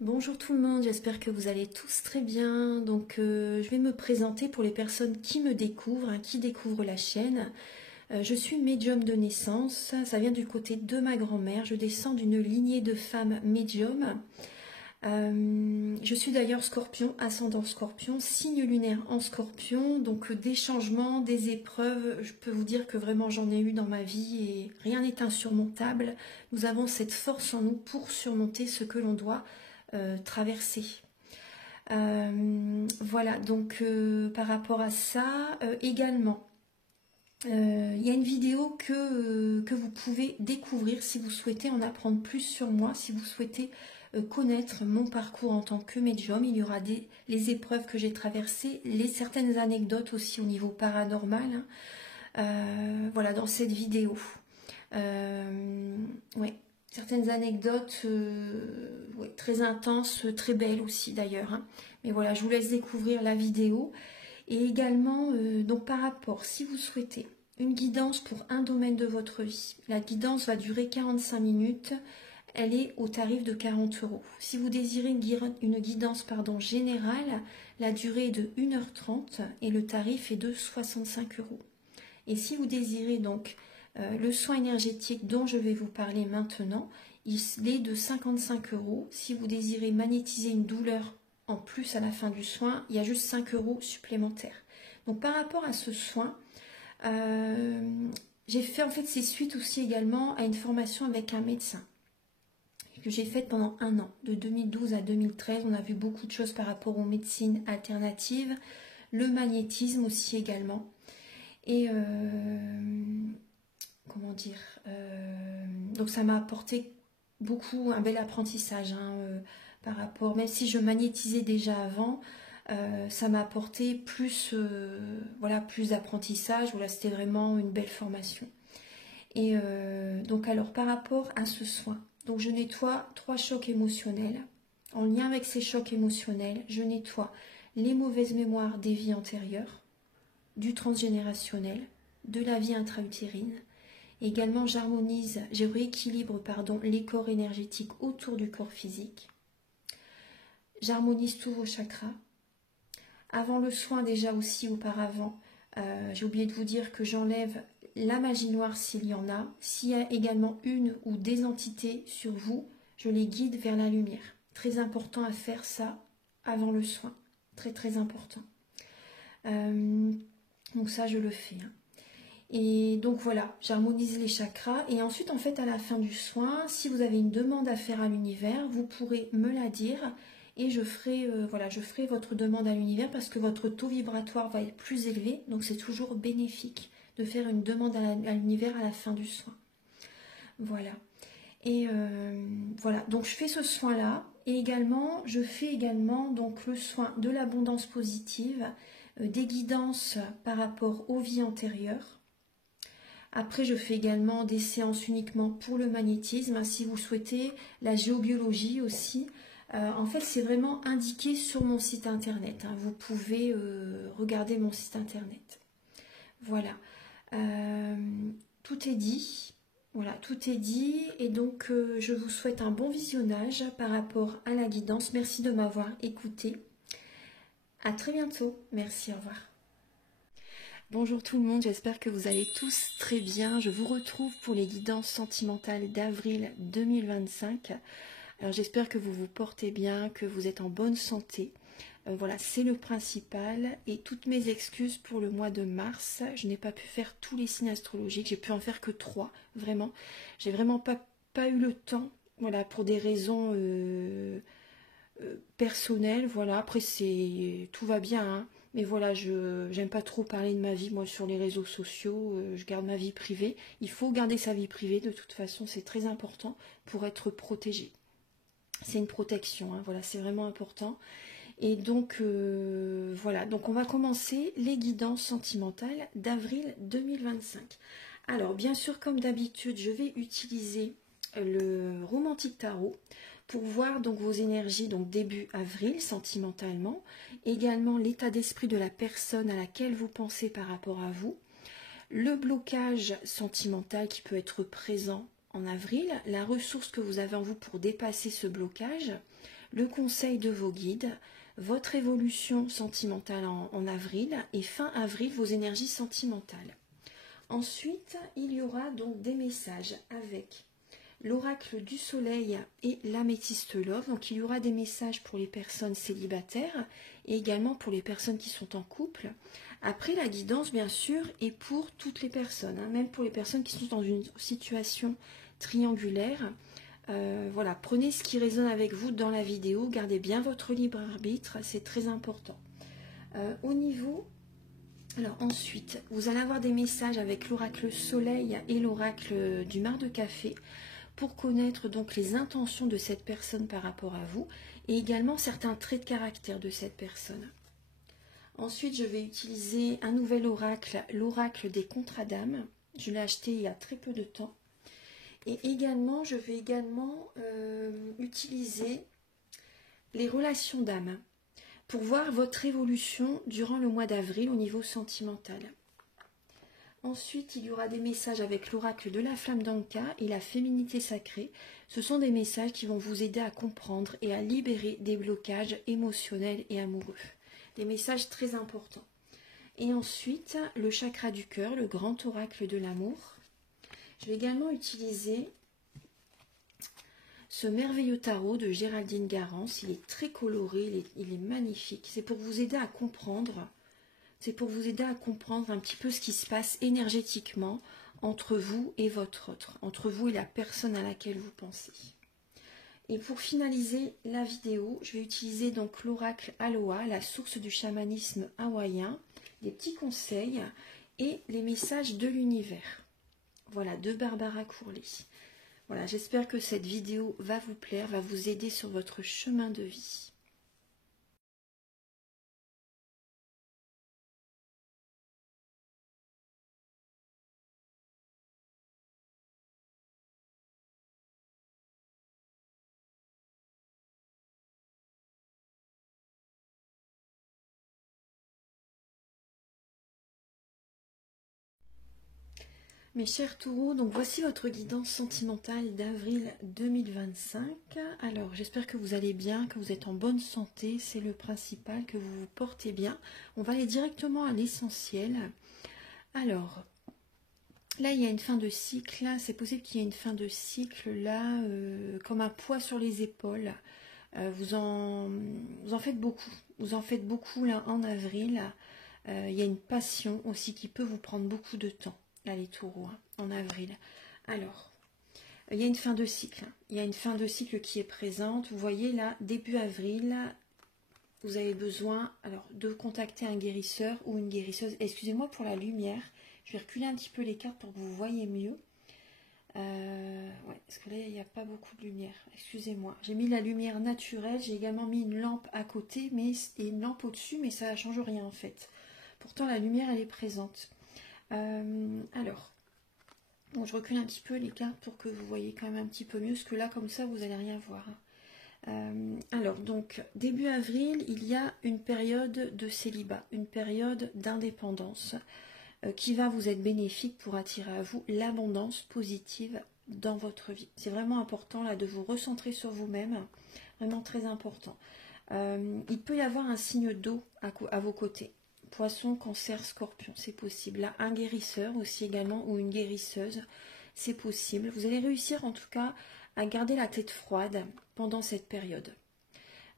Bonjour tout le monde, j'espère que vous allez tous très bien. Donc je vais me présenter pour les personnes qui me découvrent, qui découvrent la chaîne. Je suis médium de naissance, ça vient du côté de ma grand-mère. Je descends d'une lignée de femmes médiums. Je suis d'ailleurs scorpion, ascendant scorpion, signe lunaire en scorpion. Donc des changements, des épreuves, je peux vous dire que vraiment j'en ai eu dans ma vie et rien n'est insurmontable. Nous avons cette force en nous pour surmonter ce que l'on doit traverser. Voilà, donc par rapport à ça, également, il y a une vidéo que vous pouvez découvrir si vous souhaitez en apprendre plus sur moi, si vous souhaitez connaître mon parcours en tant que médium. Il y aura les épreuves que j'ai traversées, certaines anecdotes aussi au niveau paranormal, voilà, dans cette vidéo. Ouais. Certaines anecdotes ouais, très intenses, très belles aussi d'ailleurs. Mais voilà, je vous laisse découvrir la vidéo. Et également, donc par rapport, si vous souhaitez une guidance pour un domaine de votre vie, la guidance va durer 45 minutes. Elle est au tarif de 40 €. Si vous désirez une guidance générale, la durée est de 1h30 et le tarif est de 65 €. Et si vous désirez donc le soin énergétique dont je vais vous parler maintenant, il est de 55 €. Si vous désirez magnétiser une douleur en plus à la fin du soin, il y a juste 5 € supplémentaires. Donc par rapport à ce soin, j'ai fait en fait c'est suite aussi également à une formation avec un médecin que j'ai faite pendant 1 an, de 2012 à 2013. On a vu beaucoup de choses par rapport aux médecines alternatives, le magnétisme aussi également. Et comment dire, donc ça m'a apporté beaucoup, un bel apprentissage par rapport, même si je magnétisais déjà avant, ça m'a apporté plus, voilà, plus d'apprentissage. Voilà, c'était vraiment une belle formation. Et donc alors par rapport à ce soin, donc je nettoie 3 chocs émotionnels. En lien avec ces chocs émotionnels, je nettoie les mauvaises mémoires des vies antérieures, du transgénérationnel, de la vie intra-utérine. Également, je rééquilibre les corps énergétiques autour du corps physique. J'harmonise tous vos chakras. Avant le soin, déjà aussi auparavant, j'ai oublié de vous dire que j'enlève la magie noire s'il y en a. S'il y a également une ou des entités sur vous, je les guide vers la lumière. Très important à faire ça avant le soin. Très très important. Donc ça, je le fais. Et donc voilà, j'harmonise les chakras. Et ensuite, en fait, à la fin du soin, si vous avez une demande à faire à l'univers, vous pourrez me la dire. Et je ferai, voilà, je ferai votre demande à l'univers parce que votre taux vibratoire va être plus élevé. Donc c'est toujours bénéfique de faire une demande à l'univers à la fin du soin. Voilà. Et voilà, donc je fais ce soin-là. Et également, je fais également donc, le soin de l'abondance positive, des guidances par rapport aux vies antérieures. Après, je fais également des séances uniquement pour le magnétisme. Si vous souhaitez, la géobiologie aussi. En fait, c'est vraiment indiqué sur mon site internet. Vous pouvez regarder mon site internet. Voilà. Tout est dit. Voilà, tout est dit. Et donc, je vous souhaite un bon visionnage par rapport à la guidance. Merci de m'avoir écouté. À très bientôt. Merci, au revoir. Bonjour tout le monde, j'espère que vous allez tous très bien. Je vous retrouve pour les guidances sentimentales d'avril 2025. Alors j'espère que vous vous portez bien, que vous êtes en bonne santé. Voilà, c'est le principal. Et toutes mes excuses pour le mois de mars. Je n'ai pas pu faire tous les signes astrologiques. J'ai pu en faire que 3, vraiment. J'ai vraiment pas eu le temps, voilà, pour des raisons personnelles. Voilà, après tout va bien, mais voilà, j'aime pas trop parler de ma vie, moi, sur les réseaux sociaux. Je garde ma vie privée. Il faut garder sa vie privée, de toute façon, c'est très important pour être protégé. C'est une protection, voilà, c'est vraiment important. Et donc, voilà, donc on va commencer les guidances sentimentales d'avril 2025. Alors, bien sûr, comme d'habitude, je vais utiliser le Romantique Tarot pour voir donc vos énergies donc début avril sentimentalement, également l'état d'esprit de la personne à laquelle vous pensez par rapport à vous, le blocage sentimental qui peut être présent en avril, la ressource que vous avez en vous pour dépasser ce blocage, le conseil de vos guides, votre évolution sentimentale en avril et fin avril, vos énergies sentimentales. Ensuite, il y aura donc des messages avec l'oracle du soleil et l'améthyste love. Donc il y aura des messages pour les personnes célibataires et également pour les personnes qui sont en couple. Après, la guidance, bien sûr, est pour toutes les personnes, hein, même pour les personnes qui sont dans une situation triangulaire. Voilà, prenez ce qui résonne avec vous dans la vidéo, gardez bien votre libre arbitre, c'est très important. Au niveau... Alors ensuite, vous allez avoir des messages avec l'oracle soleil et l'oracle du mar de café pour connaître donc les intentions de cette personne par rapport à vous et également certains traits de caractère de cette personne. Ensuite, je vais utiliser un nouvel oracle, l'oracle des contrats d'âme. Je l'ai acheté il y a très peu de temps. Et également, je vais également utiliser les relations d'âme pour voir votre évolution durant le mois d'avril au niveau sentimental. Ensuite, il y aura des messages avec l'oracle de la flamme d'Anka et la féminité sacrée. Ce sont des messages qui vont vous aider à comprendre et à libérer des blocages émotionnels et amoureux. Des messages très importants. Et ensuite, le chakra du cœur, le grand oracle de l'amour. Je vais également utiliser ce merveilleux tarot de Géraldine Garance. Il est très coloré, il est magnifique. C'est pour vous aider à comprendre. C'est pour vous aider à comprendre un petit peu ce qui se passe énergétiquement entre vous et votre autre, entre vous et la personne à laquelle vous pensez. Et pour finaliser la vidéo, je vais utiliser donc l'oracle Aloha, la source du chamanisme hawaïen, des petits conseils et les messages de l'univers. Voilà, de Barbara Courlet. Voilà, j'espère que cette vidéo va vous plaire, va vous aider sur votre chemin de vie. Mes chers taureaux, donc voici votre guidance sentimentale d'avril 2025. Alors, j'espère que vous allez bien, que vous êtes en bonne santé, c'est le principal, que vous vous portez bien. On va aller directement à l'essentiel. Alors, là, il y a une fin de cycle, c'est possible qu'il y ait une fin de cycle, là, comme un poids sur les épaules. Vous en faites beaucoup, là, en avril. Il y a une passion aussi qui peut vous prendre beaucoup de temps. Là, les taureaux, hein, en avril. Alors, il y a une fin de cycle. Il y a une fin de cycle qui est présente. Vous voyez là, début avril, vous avez besoin de contacter un guérisseur ou une guérisseuse. Excusez-moi pour la lumière. Je vais reculer un petit peu les cartes pour que vous voyez mieux. Ouais, parce que là, il n'y a pas beaucoup de lumière. Excusez-moi. J'ai mis la lumière naturelle. J'ai également mis une lampe à côté et une lampe au-dessus, mais ça ne change rien en fait. Pourtant, la lumière, elle est présente. Alors, bon, je recule un petit peu les cartes pour que vous voyez quand même un petit peu mieux, parce que là, comme ça, vous n'allez rien voir. Alors, donc, début avril, il y a une période de célibat, une période d'indépendance qui va vous être bénéfique pour attirer à vous l'abondance positive dans votre vie. C'est vraiment important là de vous recentrer sur vous-même, vraiment très important. Il peut y avoir un signe d'eau à vos côtés. Poisson, cancer, scorpion, c'est possible. Là, un guérisseur aussi également ou une guérisseuse, c'est possible. Vous allez réussir en tout cas à garder la tête froide pendant cette période.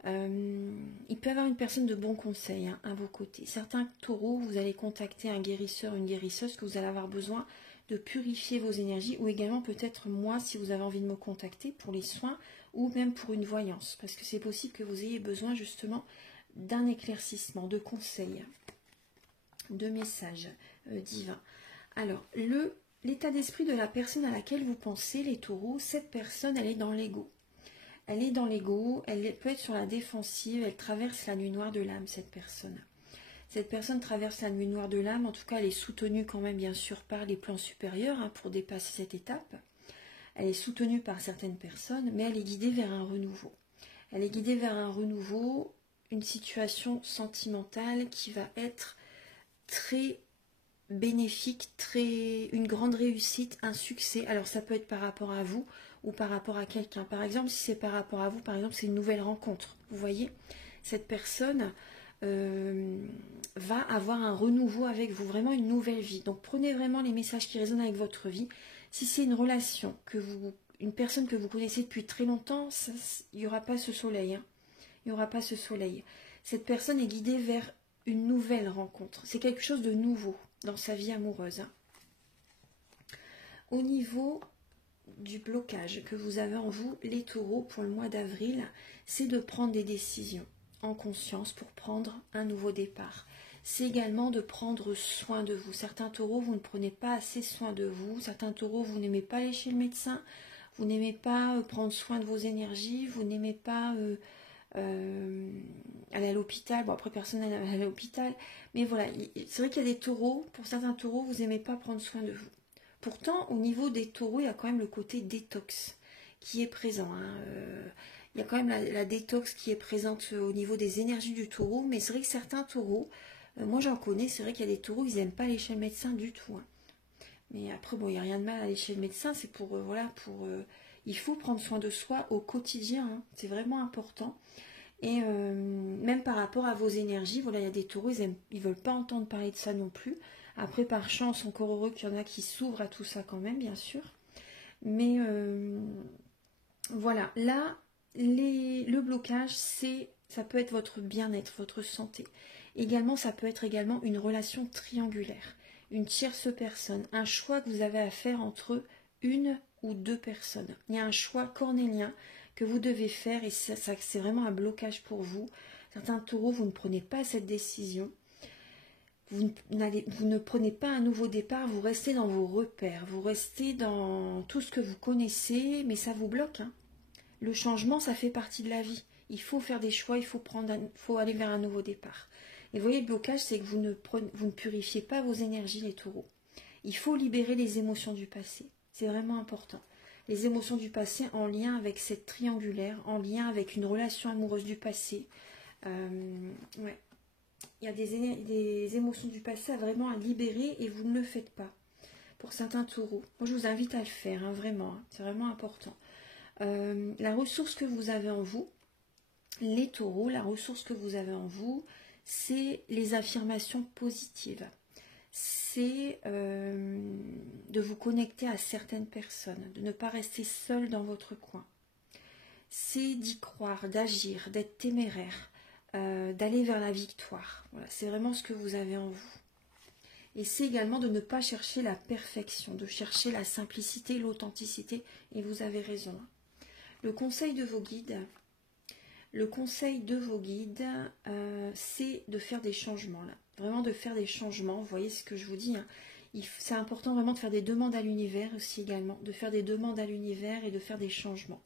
Il peut y avoir une personne de bon conseil hein, à vos côtés. Certains taureaux, vous allez contacter un guérisseur, une guérisseuse, que vous allez avoir besoin de purifier vos énergies, ou également peut-être moi si vous avez envie de me contacter pour les soins ou même pour une voyance, parce que c'est possible que vous ayez besoin justement d'un éclaircissement, de conseils, de messages divins. Alors, l'état d'esprit de la personne à laquelle vous pensez, les taureaux, cette personne, elle est dans l'ego. Elle est dans l'ego, elle peut être sur la défensive, elle traverse la nuit noire de l'âme, cette personne. Cette personne traverse la nuit noire de l'âme, en tout cas elle est soutenue quand même bien sûr par les plans supérieurs hein, pour dépasser cette étape. Elle est soutenue par certaines personnes, mais elle est guidée vers un renouveau. Elle est guidée vers un renouveau, une situation sentimentale qui va être très bénéfique, une grande réussite, un succès. Alors ça peut être par rapport à vous ou par rapport à quelqu'un. Par exemple, si c'est par rapport à vous, par exemple, c'est une nouvelle rencontre. Vous voyez, cette personne va avoir un renouveau avec vous, vraiment une nouvelle vie. Donc prenez vraiment les messages qui résonnent avec votre vie. Si c'est une relation, une personne que vous connaissez depuis très longtemps, il n'y aura pas ce soleil. Hein. Il n'y aura pas ce soleil. Cette personne est guidée vers une nouvelle rencontre. C'est quelque chose de nouveau dans sa vie amoureuse. Hein. Au niveau du blocage que vous avez en vous, les taureaux, pour le mois d'avril, c'est de prendre des décisions en conscience pour prendre un nouveau départ. C'est également de prendre soin de vous. Certains taureaux, vous ne prenez pas assez soin de vous. Certains taureaux, vous n'aimez pas aller chez le médecin. Vous n'aimez pas prendre soin de vos énergies. Vous n'aimez pas aller à l'hôpital. Bon, après, personne n'aime aller à l'hôpital. Mais voilà, c'est vrai qu'il y a des taureaux. Pour certains taureaux, vous n'aimez pas prendre soin de vous. Pourtant, au niveau des taureaux, il y a quand même le côté détox qui est présent. Hein. Il y a quand même la détox qui est présente au niveau des énergies du taureau. Mais c'est vrai que certains taureaux, moi j'en connais, c'est vrai qu'il y a des taureaux, ils n'aiment pas aller chez le médecin du tout. Hein. Mais après, bon, il n'y a rien de mal à aller chez le médecin, c'est pour, il faut prendre soin de soi au quotidien, hein. C'est vraiment important. Et même par rapport à vos énergies, voilà, il y a des taureaux, ils ne veulent pas entendre parler de ça non plus. Après, par chance, encore heureux qu'il y en a qui s'ouvrent à tout ça quand même, bien sûr. Mais voilà, là, le blocage, ça peut être votre bien-être, votre santé. Également, ça peut être également une relation triangulaire, une tierce personne, un choix que vous avez à faire entre une ou deux personnes. Il y a un choix cornélien que vous devez faire et c'est vraiment un blocage pour vous. Certains taureaux, vous ne prenez pas cette décision. Vous ne prenez pas un nouveau départ, vous restez dans vos repères, vous restez dans tout ce que vous connaissez, mais ça vous bloque. Hein. Le changement, ça fait partie de la vie. Il faut faire des choix, il faut aller vers un nouveau départ. Et vous voyez, le blocage, c'est que vous ne purifiez pas vos énergies, les taureaux. Il faut libérer les émotions du passé. C'est vraiment important. Les émotions du passé en lien avec cette triangulaire, en lien avec une relation amoureuse du passé. Ouais. Il y a des émotions du passé vraiment à libérer et vous ne le faites pas. Pour certains taureaux. Moi, je vous invite à le faire, hein, vraiment. Hein, c'est vraiment important. La ressource que vous avez en vous, les taureaux, la ressource que vous avez en vous, c'est les affirmations positives. C'est de vous connecter à certaines personnes, de ne pas rester seul dans votre coin. C'est d'y croire, d'agir, d'être téméraire, d'aller vers la victoire. Voilà, c'est vraiment ce que vous avez en vous. Et c'est également de ne pas chercher la perfection, de chercher la simplicité, l'authenticité. Et vous avez raison. Le conseil de vos guides, c'est de faire des changements. Là. Vraiment de faire des changements. Vous voyez ce que je vous dis. Hein. C'est important vraiment de faire des demandes à l'univers aussi également. De faire des demandes à l'univers et de faire des changements.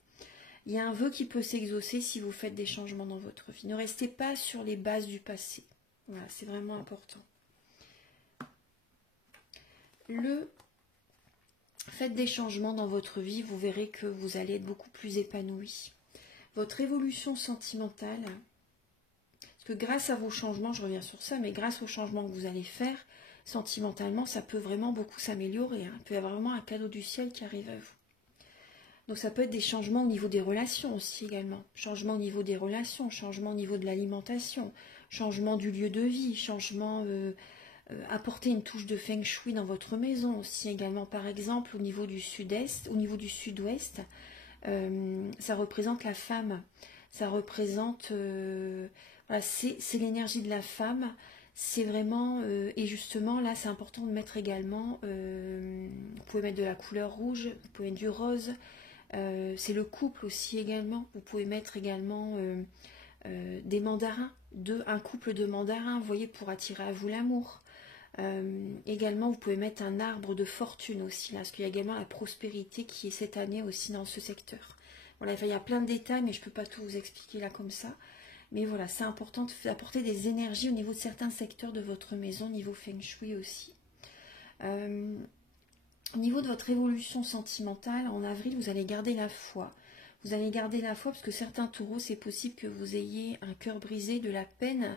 Il y a un vœu qui peut s'exaucer si vous faites des changements dans votre vie. Ne restez pas sur les bases du passé. Voilà, c'est vraiment important. Faites des changements dans votre vie, vous verrez que vous allez être beaucoup plus épanoui. Votre évolution sentimentale, parce que grâce à vos changements, je reviens sur ça, mais grâce aux changements que vous allez faire, sentimentalement, ça peut vraiment beaucoup s'améliorer. Hein. Il peut y avoir vraiment un cadeau du ciel qui arrive à vous. Donc ça peut être des changements au niveau des relations aussi également. Changement au niveau des relations, changement au niveau de l'alimentation, changement du lieu de vie, changement... apporter une touche de feng shui dans votre maison aussi également, par exemple au niveau du sud-est, au niveau du sud-ouest, ça représente la femme, ça représente, voilà, c'est l'énergie de la femme, c'est vraiment, et justement là c'est important de mettre également, vous pouvez mettre de la couleur rouge, vous pouvez mettre du rose, c'est le couple aussi également, vous pouvez mettre également des mandarins, un couple de mandarins, vous voyez, pour attirer à vous l'amour. Également, vous pouvez mettre un arbre de fortune aussi, là, parce qu'il y a également la prospérité qui est cette année aussi dans ce secteur. Voilà, enfin, il y a plein de détails, mais je ne peux pas tout vous expliquer là comme ça. Mais voilà, c'est important d'apporter des énergies au niveau de certains secteurs de votre maison, niveau feng shui aussi. Au niveau de votre évolution sentimentale, en avril, vous allez garder la foi. Vous allez garder la foi parce que certains taureaux, c'est possible que vous ayez un cœur brisé, de la peine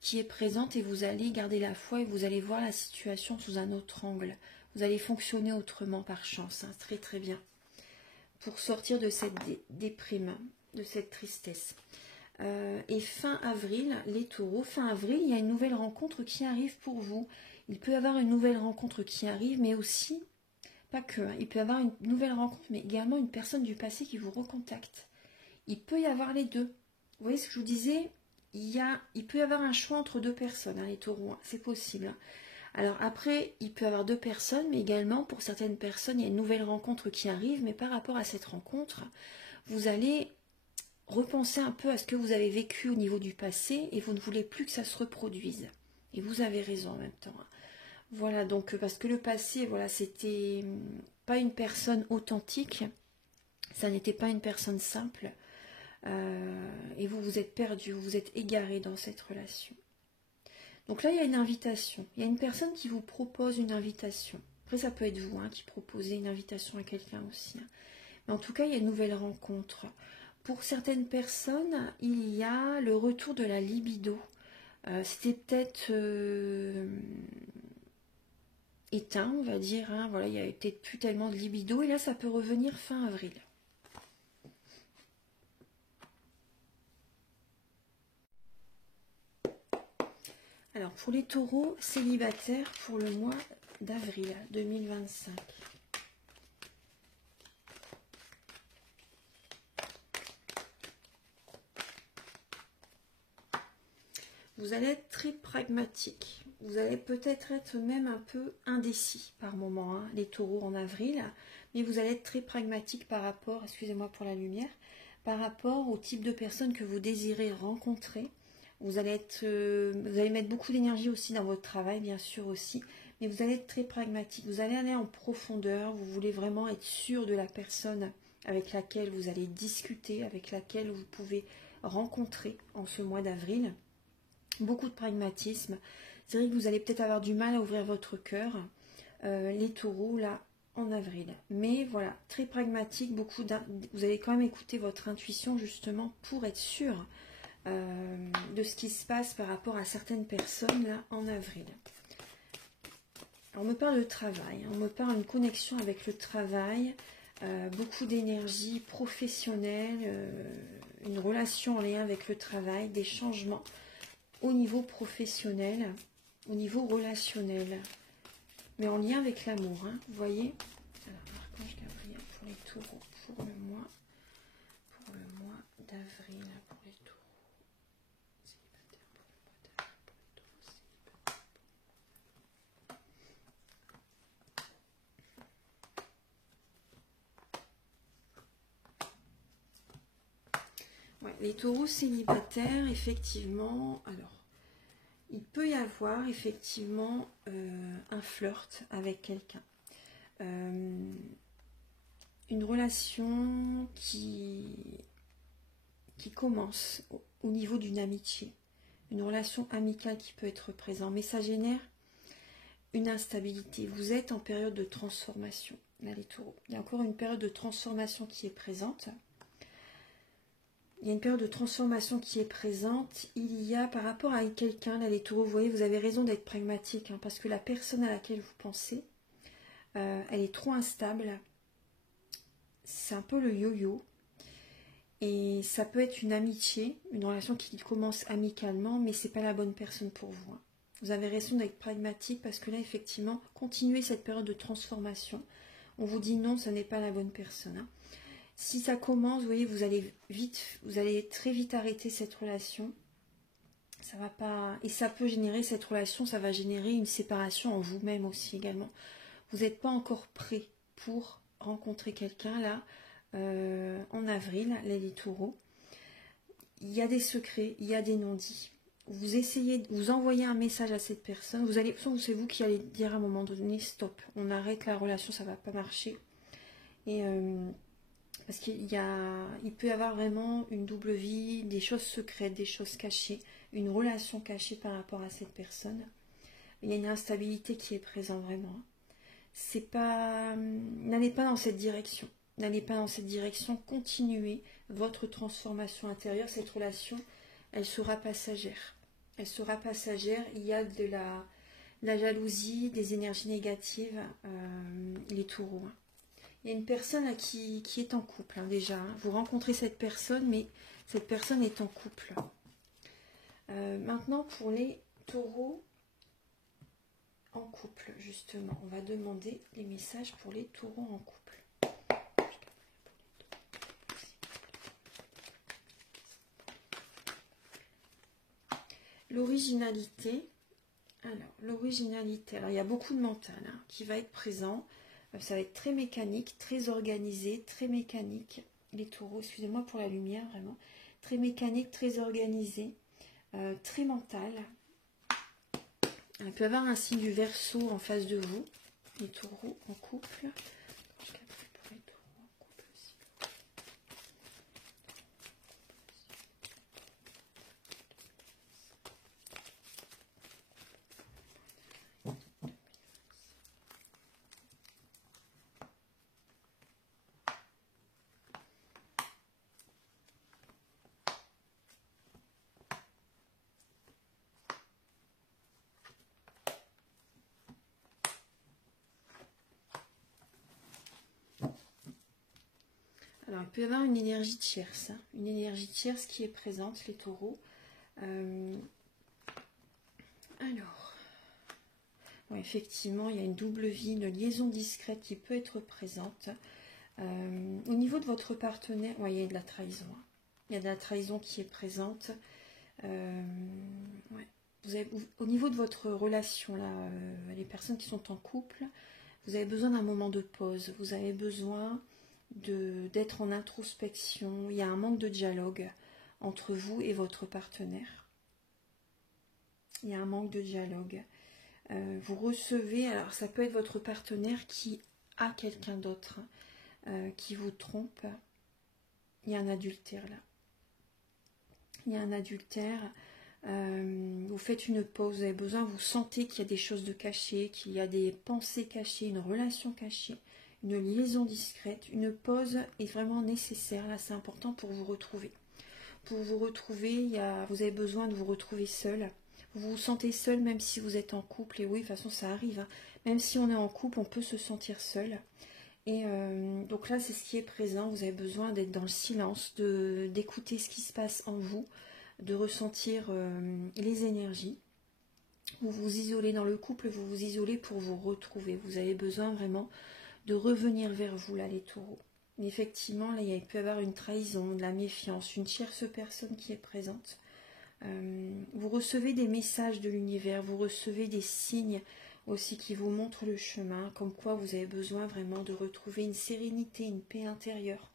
qui est présente et vous allez garder la foi et vous allez voir la situation sous un autre angle. Vous allez fonctionner autrement par chance, hein, très très bien. pour sortir de cette déprime, de cette tristesse. Et fin avril, les taureaux, fin avril, il y a une nouvelle rencontre qui arrive pour vous. Il peut y avoir une nouvelle rencontre qui arrive, mais aussi, pas que, hein, il peut y avoir une nouvelle rencontre, mais également une personne du passé qui vous recontacte. Il peut y avoir les deux. Vous voyez ce que je vous disais, il peut y avoir un choix entre deux personnes, hein, les taureaux, hein, c'est possible. Hein. Alors après, il peut y avoir deux personnes, mais également pour certaines personnes, il y a une nouvelle rencontre qui arrive, mais par rapport à cette rencontre, vous allez repenser un peu à ce que vous avez vécu au niveau du passé et vous ne voulez plus que ça se reproduise. Et vous avez raison en même temps. Voilà, donc parce que le passé, voilà, c'était pas une personne authentique, ça n'était pas une personne simple, et vous vous êtes perdu, vous vous êtes égaré dans cette relation. Donc là, il y a une invitation. Il y a une personne qui vous propose une invitation. Après, ça peut être vous hein, qui proposez une invitation à quelqu'un aussi. Hein. Mais en tout cas, il y a une nouvelle rencontre. Pour certaines personnes, il y a le retour de la libido. C'était peut-être éteint, on va dire. Hein. Voilà, il n'y avait peut-être plus tellement de libido. Et là, ça peut revenir fin avril. Alors, pour les taureaux célibataires pour le mois d'avril 2025. Vous allez être très pragmatique. Vous allez peut-être être même un peu indécis par moment, hein, les taureaux en avril. Mais vous allez être très pragmatique par rapport, excusez-moi pour la lumière, par rapport au type de personne que vous désirez rencontrer. Vous allez mettre beaucoup d'énergie aussi dans votre travail, bien sûr aussi. Mais vous allez être très pragmatique. Vous allez aller en profondeur. Vous voulez vraiment être sûr de la personne avec laquelle vous allez discuter, avec laquelle vous pouvez rencontrer en ce mois d'avril. Beaucoup de pragmatisme. C'est vrai que vous allez peut-être avoir du mal à ouvrir votre cœur, les taureaux, là, en avril. Mais voilà, très pragmatique, vous allez quand même écouter votre intuition, justement, pour être sûr de ce qui se passe par rapport à certaines personnes, là, en avril. Alors, on me parle de travail, on me parle d'une connexion avec le travail, beaucoup d'énergie professionnelle, une relation en lien avec le travail, des changements au niveau professionnel, au niveau relationnel, mais en lien avec l'amour, hein, vous voyez. Alors, Archange Gabriel pour les taureaux, pour le mois d'avril, pour les taureaux. Célibataires pour le mois d'avril, pour les taureaux célibataires. Ouais, les taureaux célibataires, effectivement, alors, il peut y avoir effectivement un flirt avec quelqu'un. Une relation qui commence au niveau d'une amitié. Une relation amicale qui peut être présente. Mais ça génère une instabilité. Vous êtes en période de transformation, là les taureaux. Il y a encore une période de transformation qui est présente. Il y a une période de transformation qui est présente. Il y a par rapport à quelqu'un, là les taureaux, vous voyez, vous avez raison d'être pragmatique, hein, parce que la personne à laquelle vous pensez, elle est trop instable. C'est un peu le yo-yo. Et ça peut être une amitié, une relation qui commence amicalement, mais c'est pas la bonne personne pour vous. Hein. Vous avez raison d'être pragmatique, parce que là, effectivement, continuez cette période de transformation. On vous dit non, ce n'est pas la bonne personne. Hein. Si ça commence, vous voyez, vous allez très vite arrêter cette relation. Ça va pas, et ça peut générer cette relation, ça va générer une séparation en vous-même aussi également. Vous n'êtes pas encore prêt pour rencontrer quelqu'un là en avril, les taureaux. Il y a des secrets, il y a des non-dits. Vous essayez, vous envoyez un message à cette personne. C'est vous qui allez dire à un moment donné stop, on arrête la relation, ça va pas marcher. Et parce qu'il peut y avoir vraiment une double vie, des choses secrètes, des choses cachées, une relation cachée par rapport à cette personne. Il y a une instabilité qui est présente vraiment. N'allez pas dans cette direction. N'allez pas dans cette direction. Continuez votre transformation intérieure. Cette relation, elle sera passagère. Elle sera passagère. Il y a de la jalousie, des énergies négatives, les taureaux. Il y a une personne là, qui est en couple, hein, déjà. Hein. Vous rencontrez cette personne, mais cette personne est en couple. Maintenant, pour les taureaux en couple, justement, on va demander les messages pour les taureaux en couple. L'originalité. Alors, l'originalité. Alors, il y a beaucoup de mental hein, qui va être présent. Ça va être très mécanique, très organisé, très mécanique. Les taureaux, excusez-moi pour la lumière, vraiment. Très mécanique, très organisé, très mental. Il peut y avoir un signe du Verseau en face de vous. Les taureaux en couple. Alors, il peut y avoir une énergie tierce. Hein, une énergie tierce qui est présente, les taureaux. Alors, ouais, effectivement, il y a une double vie, une liaison discrète qui peut être présente. Au niveau de votre partenaire, ouais, il y a de la trahison. Hein. Il y a de la trahison qui est présente. Ouais. Au niveau de votre relation, là, les personnes qui sont en couple, vous avez besoin d'un moment de pause. Vous avez besoin d'être en introspection. Il y a un manque de dialogue entre vous et votre partenaire. Il y a un manque de dialogue. Vous recevez, alors ça peut être votre partenaire qui a quelqu'un d'autre, qui vous trompe. Il y a un adultère là. Il y a un adultère. Vous faites une pause, vous avez besoin, vous sentez qu'il y a des choses de cachées, qu'il y a des pensées cachées, une relation cachée, une liaison discrète. Une pause est vraiment nécessaire, là c'est important pour vous retrouver. Pour vous retrouver, vous avez besoin de vous retrouver seul. Vous vous sentez seul même si vous êtes en couple, et oui, de toute façon ça arrive. Hein. Même si on est en couple, on peut se sentir seul. Et donc là, c'est ce qui est présent. Vous avez besoin d'être dans le silence, d'écouter ce qui se passe en vous, de ressentir les énergies. Vous vous isolez dans le couple, vous vous isolez pour vous retrouver. Vous avez besoin vraiment de revenir vers vous, là, les taureaux. Et effectivement, là, il peut y avoir une trahison, de la méfiance, une tierce personne qui est présente. Vous recevez des messages de l'univers, vous recevez des signes aussi qui vous montrent le chemin, comme quoi vous avez besoin vraiment de retrouver une sérénité, une paix intérieure.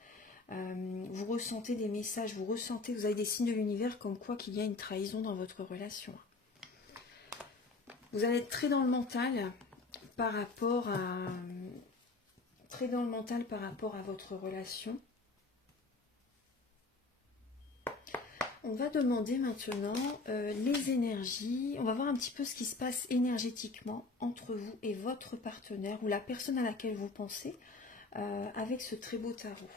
Vous ressentez des messages, vous avez des signes de l'univers comme quoi qu'il y a une trahison dans votre relation. Vous allez être très dans le mental par rapport à votre relation. On va demander maintenant les énergies. On va voir un petit peu ce qui se passe énergétiquement entre vous et votre partenaire ou la personne à laquelle vous pensez avec ce très beau tarot.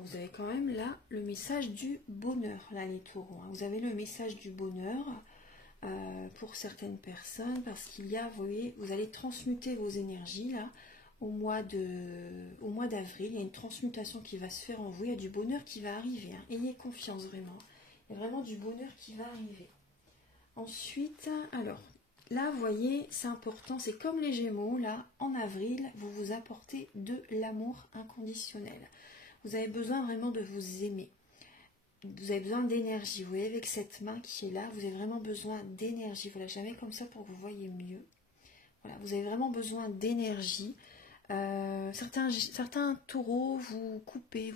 Vous avez quand même là le message du bonheur, là les taureaux. Vous avez le message du bonheur pour certaines personnes parce qu'il y a, vous voyez, vous allez transmuter vos énergies là au mois d'avril. Il y a une transmutation qui va se faire en vous, il y a du bonheur qui va arriver. Hein. Ayez confiance vraiment. Il y a vraiment du bonheur qui va arriver. Ensuite, alors, là, vous voyez, c'est important, c'est comme les Gémeaux, là, en avril, vous vous apportez de l'amour inconditionnel. Vous avez besoin vraiment de vous aimer. Vous avez besoin d'énergie. Vous voyez, avec cette main qui est là, vous avez vraiment besoin d'énergie. Voilà, jamais comme ça pour que vous voyez mieux. Voilà, vous avez vraiment besoin d'énergie. Certains taureaux, vous coupez,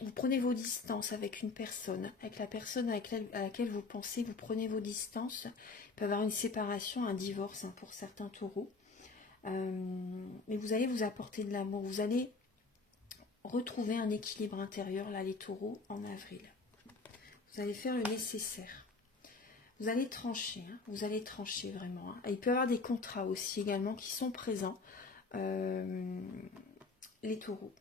vous prenez vos distances avec une personne, avec la personne à laquelle vous pensez, vous prenez vos distances. Il peut y avoir une séparation, un divorce hein, pour certains taureaux. Mais vous allez vous apporter de l'amour. Vous allez retrouver un équilibre intérieur, là, les taureaux, en avril. Vous allez faire le nécessaire. Vous allez trancher, hein, vous allez trancher vraiment. Hein. Il peut y avoir des contrats aussi également qui sont présents, les taureaux.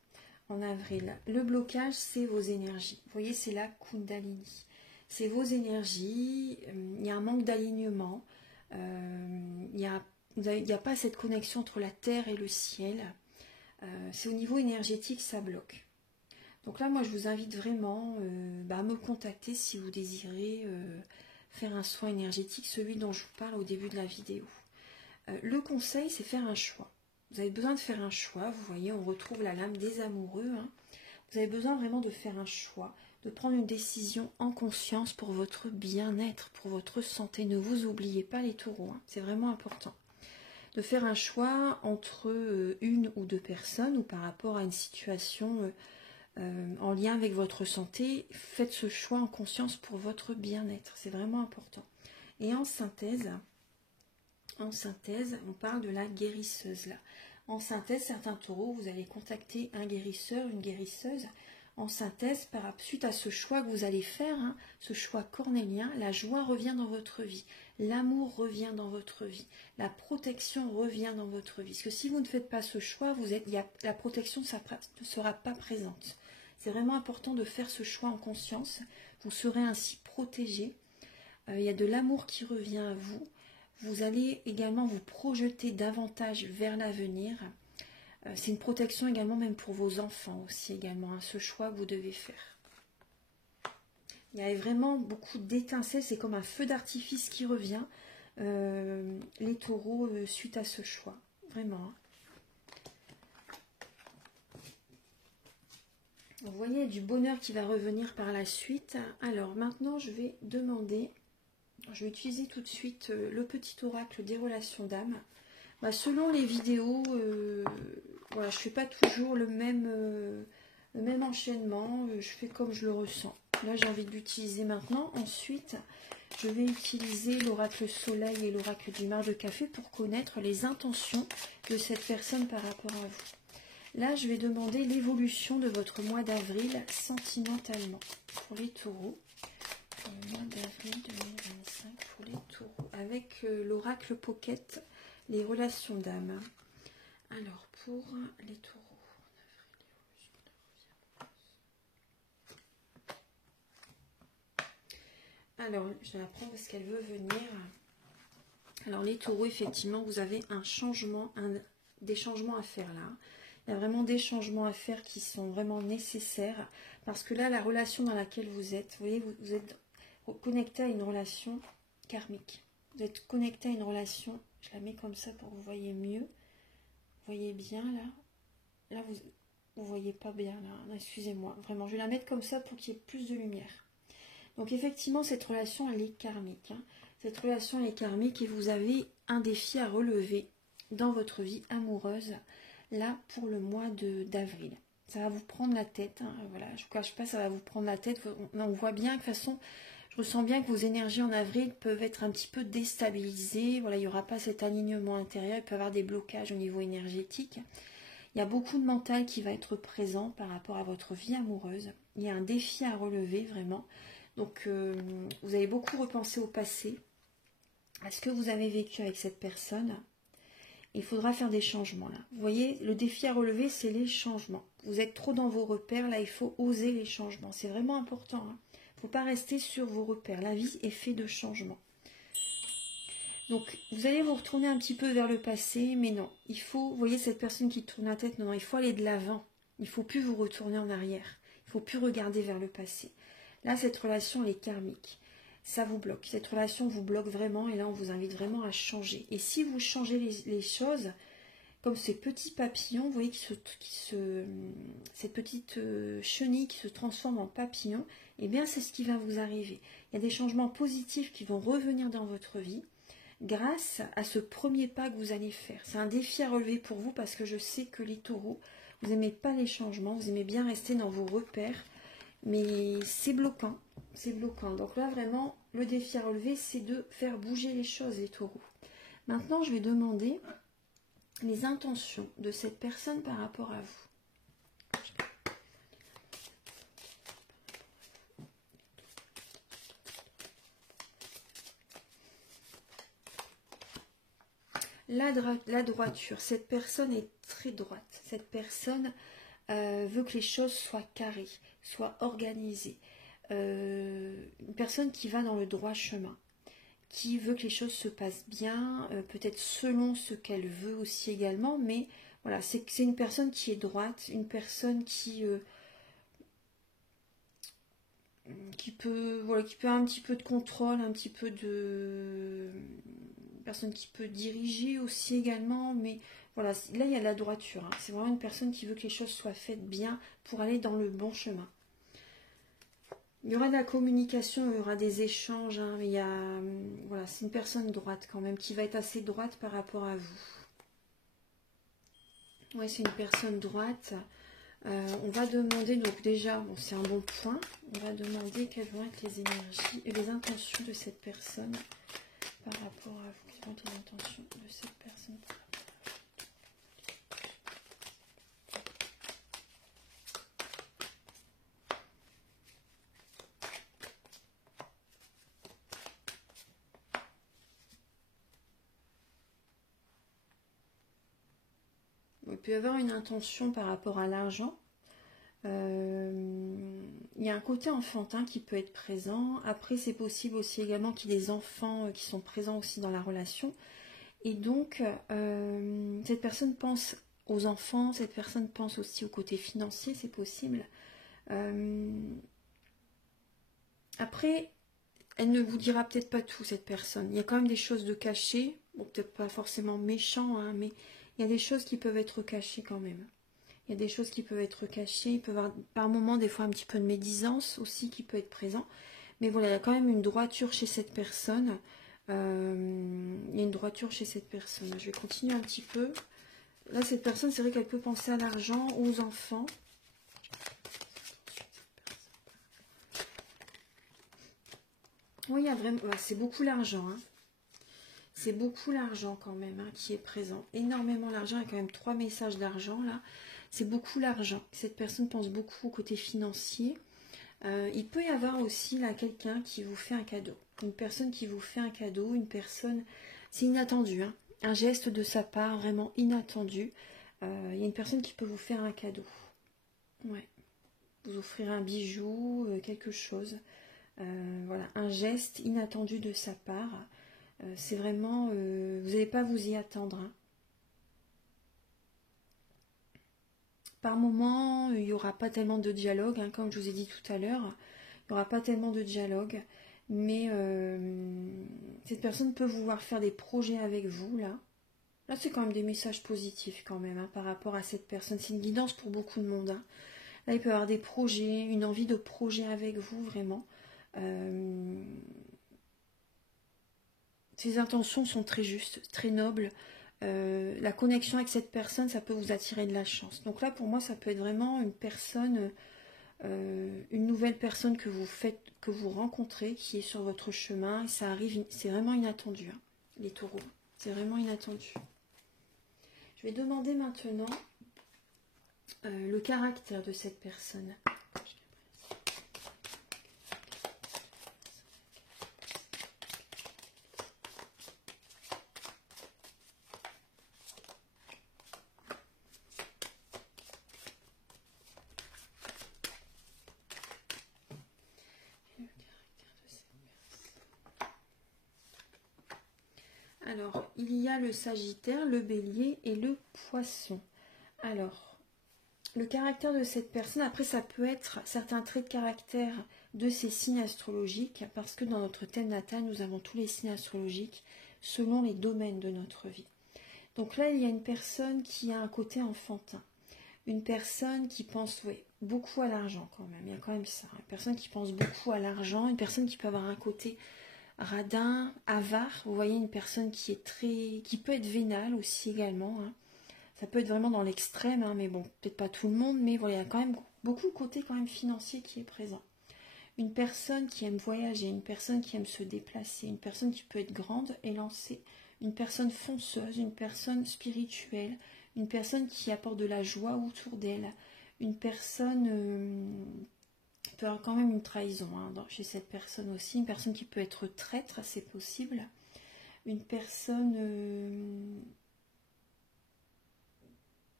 En avril, le blocage, c'est vos énergies. Vous voyez, c'est la Kundalini. C'est vos énergies. Il y a un manque d'alignement. Il n'y a pas cette connexion entre la terre et le ciel. C'est au niveau énergétique, ça bloque. Donc là, moi, je vous invite vraiment à me contacter si vous désirez faire un soin énergétique, celui dont je vous parle au début de la vidéo. Le conseil, c'est faire un choix. Vous avez besoin de faire un choix, vous voyez, on retrouve la lame des amoureux. Hein. Vous avez besoin vraiment de faire un choix, de prendre une décision en conscience pour votre bien-être, pour votre santé. Ne vous oubliez pas les taureaux, hein. C'est vraiment important. De faire un choix entre une ou deux personnes ou par rapport à une situation en lien avec votre santé. Faites ce choix en conscience pour votre bien-être, c'est vraiment important. Et en synthèse, on parle de la guérisseuse là. En synthèse, certains taureaux, vous allez contacter un guérisseur, une guérisseuse. En synthèse, suite à ce choix que vous allez faire, hein, ce choix cornélien, la joie revient dans votre vie, l'amour revient dans votre vie, la protection revient dans votre vie. Parce que si vous ne faites pas ce choix, la protection ne sera pas présente. C'est vraiment important de faire ce choix en conscience. Vous serez ainsi protégé. Il y a de l'amour qui revient à vous. Vous allez également vous projeter davantage vers l'avenir. C'est une protection également même pour vos enfants aussi également, hein, ce choix que vous devez faire. Il y a vraiment beaucoup d'étincelles, c'est comme un feu d'artifice qui revient, les taureaux, suite à ce choix. Vraiment. Hein. Vous voyez du bonheur qui va revenir par la suite. Alors maintenant, je vais utiliser tout de suite le petit oracle des relations d'âme. Selon les vidéos, voilà, je ne fais pas toujours le même enchaînement, je fais comme je le ressens. Là, j'ai envie de l'utiliser maintenant. Ensuite, je vais utiliser l'oracle soleil et l'oracle du mar de café pour connaître les intentions de cette personne par rapport à vous. Là, je vais demander l'évolution de votre mois d'avril sentimentalement pour les taureaux. Le mois d'avril 2025 pour les taureaux. Avec l'oracle Pocket, les relations d'âme. Alors, pour les taureaux. Alors, je la prends parce qu'elle veut venir. Alors, les taureaux, effectivement, vous avez un changement, des changements à faire là. Il y a vraiment des changements à faire qui sont vraiment nécessaires. Parce que là, la relation dans laquelle vous êtes, vous voyez, vous êtes connecté à une relation karmique. Vous êtes connecté à une relation, je la mets comme ça pour que vous voyez mieux. Vous voyez bien là. Là, vous voyez pas bien là. Excusez-moi. Vraiment, je vais la mettre comme ça pour qu'il y ait plus de lumière. Donc effectivement, cette relation, elle est karmique. Hein. Cette relation, elle est karmique et vous avez un défi à relever dans votre vie amoureuse, là, pour le mois d'avril. Ça va vous prendre la tête. Hein. Voilà, je ne vous cache pas, ça va vous prendre la tête. On voit bien que de toute façon, je ressens bien que vos énergies en avril peuvent être un petit peu déstabilisées. Voilà, il n'y aura pas cet alignement intérieur. Il peut y avoir des blocages au niveau énergétique. Il y a beaucoup de mental qui va être présent par rapport à votre vie amoureuse. Il y a un défi à relever, vraiment. Donc, vous allez beaucoup repenser au passé, à ce que vous avez vécu avec cette personne. Il faudra faire des changements, là. Vous voyez, le défi à relever, c'est les changements. Vous êtes trop dans vos repères, là, il faut oser les changements. C'est vraiment important, hein. Il ne faut pas rester sur vos repères. La vie est faite de changements. Donc, vous allez vous retourner un petit peu vers le passé, mais non. Il faut, vous voyez cette personne qui tourne la tête, non, il faut aller de l'avant. Il ne faut plus vous retourner en arrière. Il ne faut plus regarder vers le passé. Là, cette relation, elle est karmique. Ça vous bloque. Cette relation vous bloque vraiment, et là, on vous invite vraiment à changer. Et si vous changez les choses, comme ces petits papillons, vous voyez, cette petite chenille qui se transforme en papillon, eh bien, c'est ce qui va vous arriver. Il y a des changements positifs qui vont revenir dans votre vie, grâce à ce premier pas que vous allez faire. C'est un défi à relever pour vous parce que je sais que les taureaux, vous n'aimez pas les changements, vous aimez bien rester dans vos repères, mais c'est bloquant. C'est bloquant. Donc là, vraiment, le défi à relever, c'est de faire bouger les choses, les taureaux. Maintenant, je vais demander les intentions de cette personne par rapport à vous. La droiture, cette personne est très droite. Cette personne veut que les choses soient carrées, soient organisées. Une personne qui va dans le droit chemin, qui veut que les choses se passent bien, peut-être selon ce qu'elle veut aussi également, mais voilà, c'est une personne qui est droite, une personne qui peut, voilà, qui peut avoir un petit peu de contrôle, un petit peu de... Une personne qui peut diriger aussi également, mais voilà, là il y a de la droiture, hein. C'est vraiment une personne qui veut que les choses soient faites bien pour aller dans le bon chemin. Il y aura de la communication, il y aura des échanges, hein, mais il y a, voilà, c'est une personne droite quand même, qui va être assez droite par rapport à vous. Oui, c'est une personne droite. On va demander, donc déjà, bon, c'est un bon point, on va demander quelles vont être les énergies et les intentions de cette personne par rapport à vous. Quelles vont être les intentions de cette personne par rapport à vous. Il peut y avoir une intention par rapport à l'argent. Il y a un côté enfantin qui peut être présent. Après, c'est possible aussi également qu'il y ait des enfants qui sont présents aussi dans la relation. Et donc, cette personne pense aux enfants, cette personne pense aussi au côté financier, c'est possible. Après, elle ne vous dira peut-être pas tout, cette personne. Il y a quand même des choses de cachées. Bon, peut-être pas forcément méchant, hein, mais il y a des choses qui peuvent être cachées quand même. Il y a des choses qui peuvent être cachées. Il peut y avoir par moments des fois un petit peu de médisance aussi qui peut être présent. Mais voilà, il y a quand même une droiture chez cette personne. Il y a une droiture chez cette personne. Je vais continuer un petit peu. Là, cette personne, c'est vrai qu'elle peut penser à l'argent, aux enfants. Oui, il y a vraiment... c'est beaucoup l'argent, hein. C'est beaucoup l'argent quand même, hein, qui est présent. Énormément l'argent. Il y a quand même 3 messages d'argent là. C'est beaucoup l'argent. Cette personne pense beaucoup au côté financier. Il peut y avoir aussi là quelqu'un qui vous fait un cadeau. Une personne qui vous fait un cadeau. Une personne... C'est inattendu, hein. Un geste de sa part vraiment inattendu. Il y a une personne qui peut vous faire un cadeau. Ouais. Vous offrir un bijou, quelque chose. Voilà, un geste inattendu de sa part. C'est vraiment... vous n'allez pas vous y attendre, hein. Par moment, il n'y aura pas tellement de dialogue, hein, comme je vous ai dit tout à l'heure. Il n'y aura pas tellement de dialogue. Mais cette personne peut vouloir faire des projets avec vous, là. Là, c'est quand même des messages positifs, quand même, hein, par rapport à cette personne. C'est une guidance pour beaucoup de monde, hein. Là, il peut y avoir des projets, une envie de projet avec vous, vraiment. Ses intentions sont très justes, très nobles. La connexion avec cette personne, ça peut vous attirer de la chance. Donc là, pour moi, ça peut être vraiment une personne, une nouvelle personne que vous faites, que vous rencontrez, qui est sur votre chemin. Et ça arrive, c'est vraiment inattendu, hein, les taureaux. C'est vraiment inattendu. Je vais demander maintenant le caractère de cette personne. Alors, il y a le Sagittaire, le Bélier et le Poisson. Alors, le caractère de cette personne, après ça peut être certains traits de caractère de ces signes astrologiques, parce que dans notre thème natal, nous avons tous les signes astrologiques selon les domaines de notre vie. Donc là, il y a une personne qui a un côté enfantin. Une personne qui pense beaucoup à l'argent quand même. Il y a quand même ça. Une personne qui pense beaucoup à l'argent, une personne qui peut avoir un côté radin, avare. Vous voyez, une personne qui est qui peut être vénale aussi également, hein. Ça peut être vraiment dans l'extrême, hein, mais bon, peut-être pas tout le monde, mais voilà, il y a quand même beaucoup de côté quand même financier qui est présent. Une personne qui aime voyager, une personne qui aime se déplacer, une personne qui peut être grande et lancée, une personne fonceuse, une personne spirituelle, une personne qui apporte de la joie autour d'elle, une personne peut avoir quand même une trahison hein, chez cette personne aussi, une personne qui peut être traître, c'est possible, une personne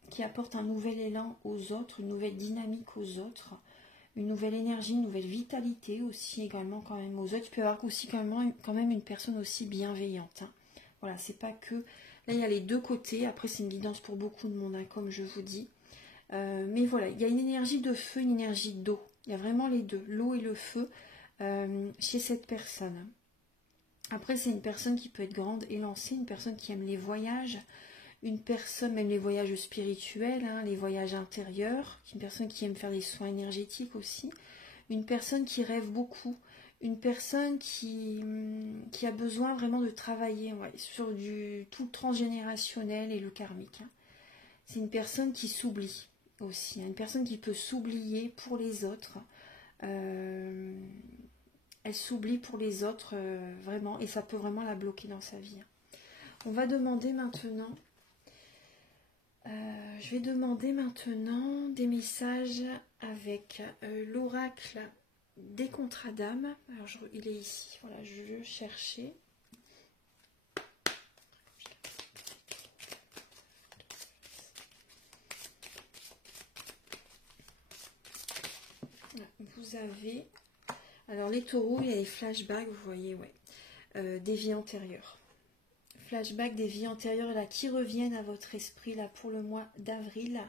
qui apporte un nouvel élan aux autres, une nouvelle dynamique aux autres, une nouvelle énergie, une nouvelle vitalité aussi également quand même aux autres. Il peut y avoir aussi quand même une personne aussi bienveillante. Hein. Voilà, c'est pas que... Là, il y a les deux côtés. Après, c'est une guidance pour beaucoup de monde, hein, comme je vous dis. Mais voilà, il y a une énergie de feu, une énergie d'eau. Il y a vraiment les deux, l'eau et le feu, chez cette personne. Après, c'est une personne qui peut être grande, élancée, une personne qui aime les voyages, une personne, même les voyages spirituels, hein, les voyages intérieurs, une personne qui aime faire des soins énergétiques aussi, une personne qui rêve beaucoup, une personne qui a besoin vraiment de travailler ouais, sur tout le transgénérationnel et le karmique. Hein. C'est une personne qui s'oublie aussi, hein, une personne qui peut s'oublier pour les autres. Elle s'oublie pour les autres vraiment, et ça peut vraiment la bloquer dans sa vie. Hein. On va demander maintenant... je vais demander maintenant des messages avec l'oracle des contrats d'âme. Alors, il est ici. Voilà, je veux chercher. Voilà, vous avez... Alors, les taureaux, il y a les flashbacks, vous voyez, ouais, des vies antérieures. Flashbacks des vies antérieures là, qui reviennent à votre esprit là pour le mois d'avril.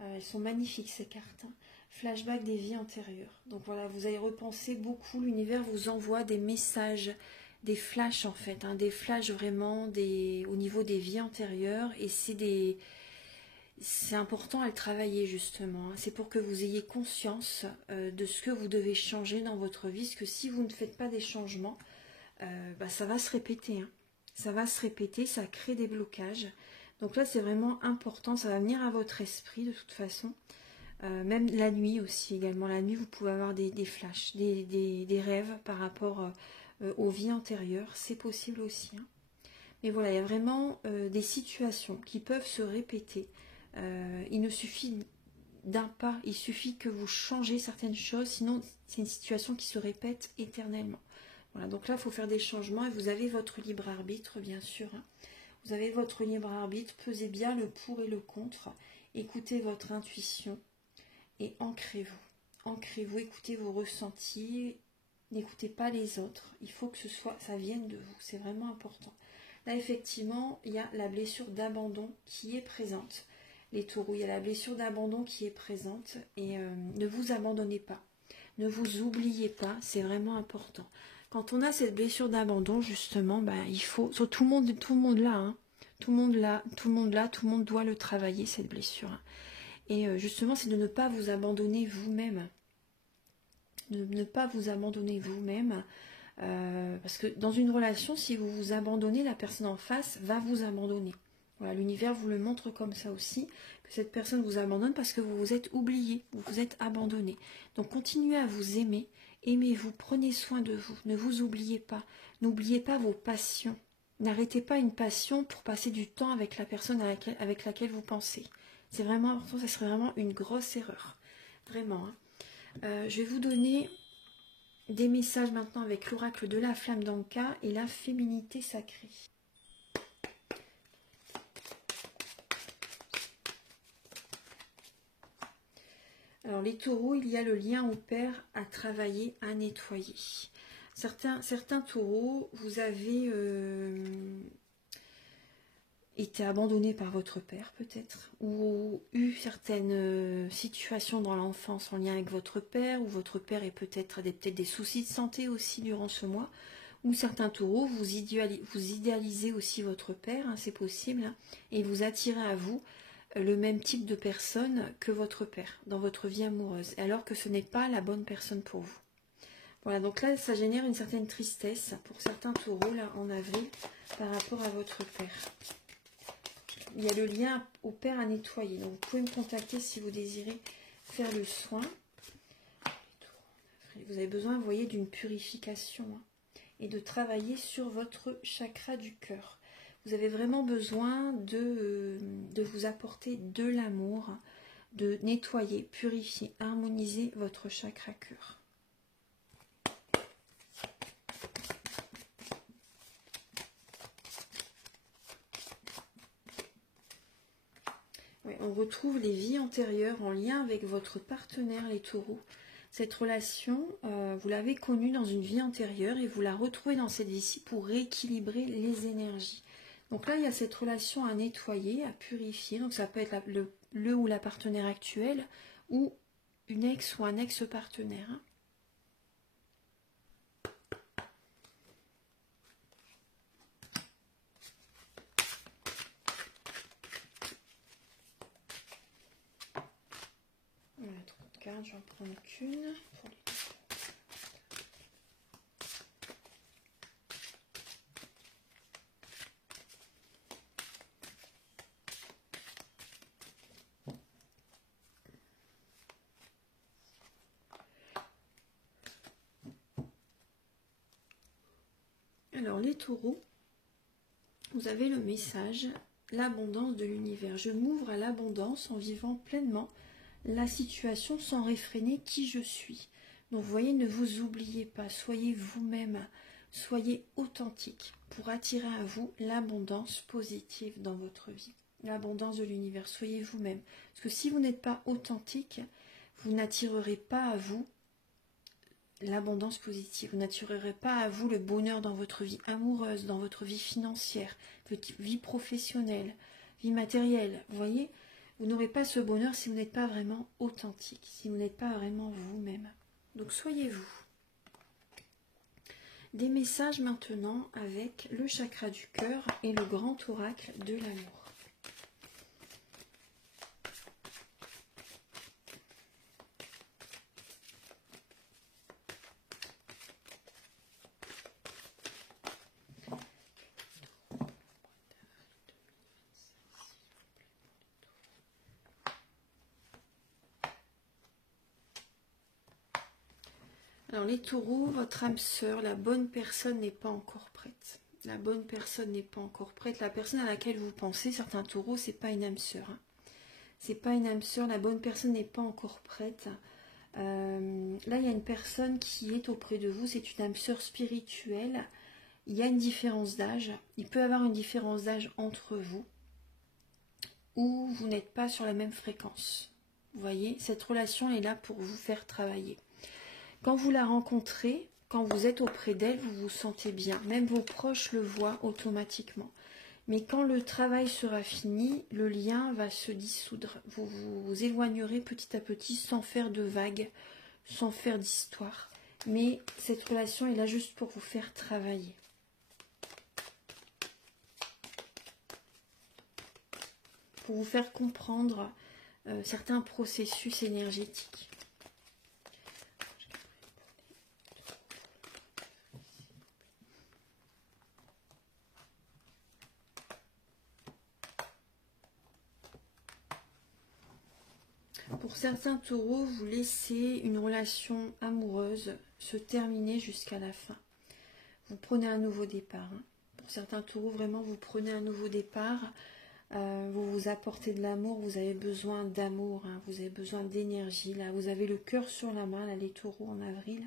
Elles sont magnifiques ces cartes. Hein. Flashback des vies antérieures. Donc voilà, vous allez repenser beaucoup. L'univers vous envoie des messages, des flashs en fait. Hein, des flashs vraiment au niveau des vies antérieures. Et c'est important à le travailler justement. Hein. C'est pour que vous ayez conscience de ce que vous devez changer dans votre vie. Parce que si vous ne faites pas des changements, ça va se répéter. Hein. Ça va se répéter, ça crée des blocages. Donc là, c'est vraiment important. Ça va venir à votre esprit de toute façon. Même la nuit aussi également. La nuit, vous pouvez avoir des flashs, des rêves par rapport aux vies antérieures. C'est possible aussi. Hein. Mais voilà, il y a vraiment des situations qui peuvent se répéter. Il ne suffit d'un pas. Il suffit que vous changez certaines choses. Sinon, c'est une situation qui se répète éternellement. Voilà, donc là, il faut faire des changements et vous avez votre libre arbitre, bien sûr. Hein. Vous avez votre libre arbitre, pesez bien le pour et le contre. Écoutez votre intuition et ancrez-vous. Ancrez-vous, écoutez vos ressentis, n'écoutez pas les autres. Il faut que ça vienne de vous, c'est vraiment important. Là, effectivement, il y a la blessure d'abandon qui est présente. Les taureaux, il y a la blessure d'abandon qui est présente et ne vous abandonnez pas. Ne vous oubliez pas, c'est vraiment important. Quand on a cette blessure d'abandon, justement, il faut... Tout le monde là, hein, tout le monde doit le travailler, cette blessure. Hein. Et justement, c'est de ne pas vous abandonner vous-même. De ne pas vous abandonner vous-même. Parce que dans une relation, si vous vous abandonnez, la personne en face va vous abandonner. Voilà, l'univers vous le montre comme ça aussi, que cette personne vous abandonne parce que vous vous êtes oublié, vous vous êtes abandonné. Donc continuez à vous aimer, aimez-vous, prenez soin de vous, ne vous oubliez pas, n'oubliez pas vos passions. N'arrêtez pas une passion pour passer du temps avec la personne avec laquelle vous pensez. C'est vraiment important, ça serait vraiment une grosse erreur. Vraiment. Hein. Je vais vous donner des messages maintenant avec l'oracle de la flamme d'Anka et la féminité sacrée. Alors les taureaux, il y a le lien au père à travailler, à nettoyer. Certains taureaux, vous avez été abandonnés par votre père peut-être, ou eu certaines situations dans l'enfance en lien avec votre père, ou votre père est peut-être des soucis de santé aussi durant ce mois, ou certains taureaux, vous idéalisez aussi votre père, hein, c'est possible, hein, et vous attirez à vous le même type de personne que votre père dans votre vie amoureuse, alors que ce n'est pas la bonne personne pour vous. Voilà, donc là, ça génère une certaine tristesse pour certains taureaux, là, en avril, par rapport à votre père. il y a le lien au père à nettoyer. Donc, vous pouvez me contacter si vous désirez faire le soin. Vous avez besoin, vous voyez, d'une purification hein, et de travailler sur votre chakra du cœur. Vous avez vraiment besoin de vous apporter de l'amour, de nettoyer, purifier, harmoniser votre chakra cœur. Ouais, on retrouve les vies antérieures en lien avec votre partenaire, les taureaux. Cette relation, vous l'avez connue dans une vie antérieure et vous la retrouvez dans cette vie-ci pour rééquilibrer les énergies. Donc là, il y a cette relation à nettoyer, à purifier. Donc ça peut être le ou la partenaire actuelle ou une ex ou un ex-partenaire. Hein. Voilà, trop de cartes, je vais en prendre qu'une. Alors les taureaux, vous avez le message, l'abondance de l'univers. Je m'ouvre à l'abondance en vivant pleinement la situation sans réfréner qui je suis. Donc vous voyez, ne vous oubliez pas, soyez vous-même, soyez authentique pour attirer à vous l'abondance positive dans votre vie. L'abondance de l'univers, soyez vous-même. Parce que si vous n'êtes pas authentique, vous n'attirerez pas à vous l'abondance positive. Vous n'attirerez pas à vous le bonheur dans votre vie amoureuse, dans votre vie financière, votre vie professionnelle, vie matérielle. Vous voyez, vous n'aurez pas ce bonheur si vous n'êtes pas vraiment authentique, si vous n'êtes pas vraiment vous-même. Donc soyez vous. Des messages maintenant avec le chakra du cœur et le grand oracle de l'amour. Alors les taureaux, votre âme sœur, la bonne personne n'est pas encore prête. La bonne personne n'est pas encore prête. La personne à laquelle vous pensez, certains taureaux, c'est pas une âme sœur. Hein. C'est pas une âme sœur, la bonne personne n'est pas encore prête. Là, il y a une personne qui est auprès de vous, c'est une âme sœur spirituelle. Il y a une différence d'âge. Il peut y avoir une différence d'âge entre vous ou vous n'êtes pas sur la même fréquence. Vous voyez, cette relation est là pour vous faire travailler. Quand vous la rencontrez, quand vous êtes auprès d'elle, vous vous sentez bien. Même vos proches le voient automatiquement. Mais quand le travail sera fini, le lien va se dissoudre. Vous vous éloignerez petit à petit sans faire de vagues, sans faire d'histoire. Mais cette relation est là juste pour vous faire travailler. Pour vous faire comprendre certains processus énergétiques. Pour certains taureaux, vous laissez une relation amoureuse se terminer jusqu'à la fin. Vous prenez un nouveau départ. Hein. Pour certains taureaux, vraiment, vous prenez un nouveau départ. Vous vous apportez de l'amour. Vous avez besoin d'amour. Hein. Vous avez besoin d'énergie. Là, vous avez le cœur sur la main, là, les taureaux en avril.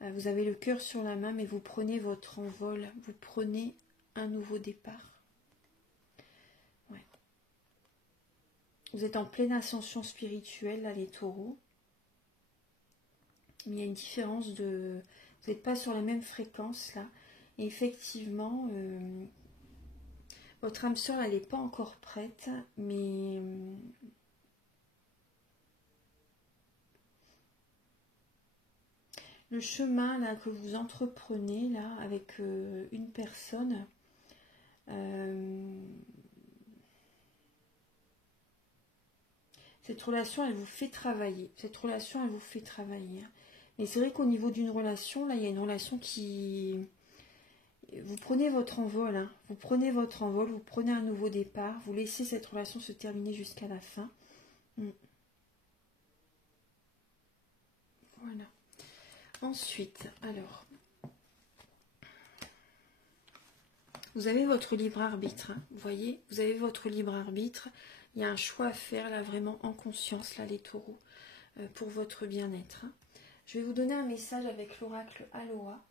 Vous avez le cœur sur la main, mais vous prenez votre envol. Vous prenez un nouveau départ. Vous êtes en pleine ascension spirituelle, là, les taureaux. Mais il y a une différence de... Vous n'êtes pas sur la même fréquence, là. Et effectivement, votre âme sœur, elle n'est pas encore prête, mais... le chemin, là, que vous entreprenez, là, avec une personne... cette relation, elle vous fait travailler. Cette relation, elle vous fait travailler. Mais c'est vrai qu'au niveau d'une relation, là, il y a une relation qui... vous prenez votre envol, hein. Vous prenez votre envol, vous prenez un nouveau départ, vous laissez cette relation se terminer jusqu'à la fin. Voilà. Ensuite, alors, vous avez votre libre arbitre, hein. Vous voyez, vous avez votre libre arbitre. Il y a un choix à faire là, vraiment en conscience, là, les taureaux, pour votre bien-être, hein. Je vais vous donner un message avec l'oracle Aloha.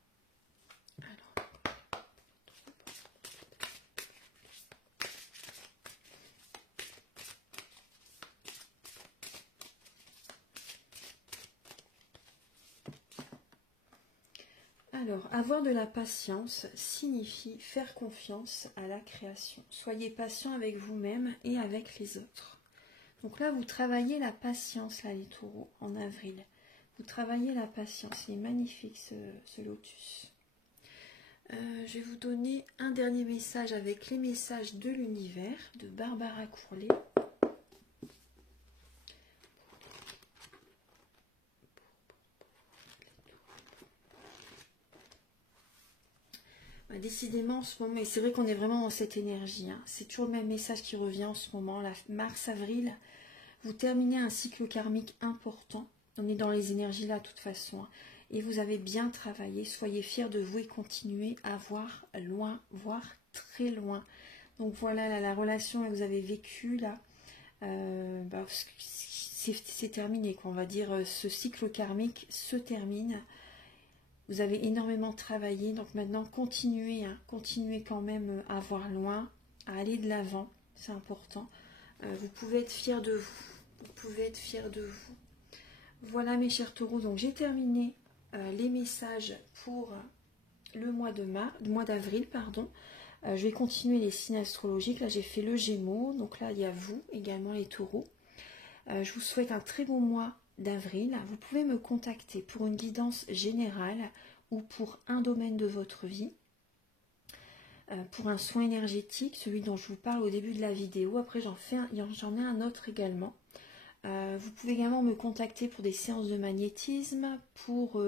Alors, avoir de la patience signifie faire confiance à la création. Soyez patient avec vous-même et avec les autres. Donc là, vous travaillez la patience, là, les taureaux, en avril. Vous travaillez la patience. Il est magnifique, ce lotus. Je vais vous donner un dernier message avec les messages de l'univers de Barbara Courlet. Décidément en ce moment, et c'est vrai qu'on est vraiment dans cette énergie, hein. C'est toujours le même message qui revient en ce moment, là, mars-avril, vous terminez un cycle karmique important, on est dans les énergies là de toute façon, hein. Et vous avez bien travaillé, soyez fiers de vous et continuez à voir loin, voire très loin. Donc voilà, là, la relation que vous avez vécue là, c'est terminé, quoi. On va dire, ce cycle karmique se termine. Vous avez énormément travaillé, donc maintenant continuez, hein, continuez quand même à voir loin, à aller de l'avant, c'est important. Vous pouvez être fiers de vous, vous pouvez être fiers de vous. Voilà mes chers taureaux, donc j'ai terminé les messages pour le mois d'avril, pardon. Je vais continuer les signes astrologiques, là j'ai fait le Gémeaux, donc là il y a vous également les taureaux. Je vous souhaite un très bon mois d'avril. Vous pouvez me contacter pour une guidance générale ou pour un domaine de votre vie, pour un soin énergétique, celui dont je vous parle au début de la vidéo. Après j'en ai un autre également. Vous pouvez également me contacter pour des séances de magnétisme, pour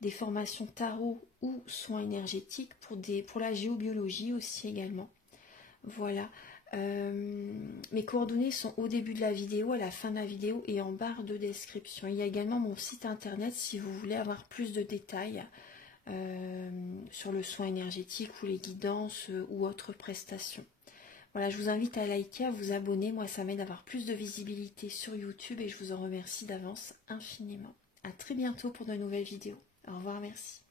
des formations tarot ou soins énergétiques, pour la géobiologie aussi également. Voilà. Mes coordonnées sont au début de la vidéo, à la fin de la vidéo et en barre de description. Il y a également mon site internet si vous voulez avoir plus de détails sur le soin énergétique ou les guidances ou autres prestations. Voilà, je vous invite à liker, à vous abonner. Moi, ça m'aide à avoir plus de visibilité sur YouTube et je vous en remercie d'avance infiniment. À très bientôt pour de nouvelles vidéos. Au revoir, merci.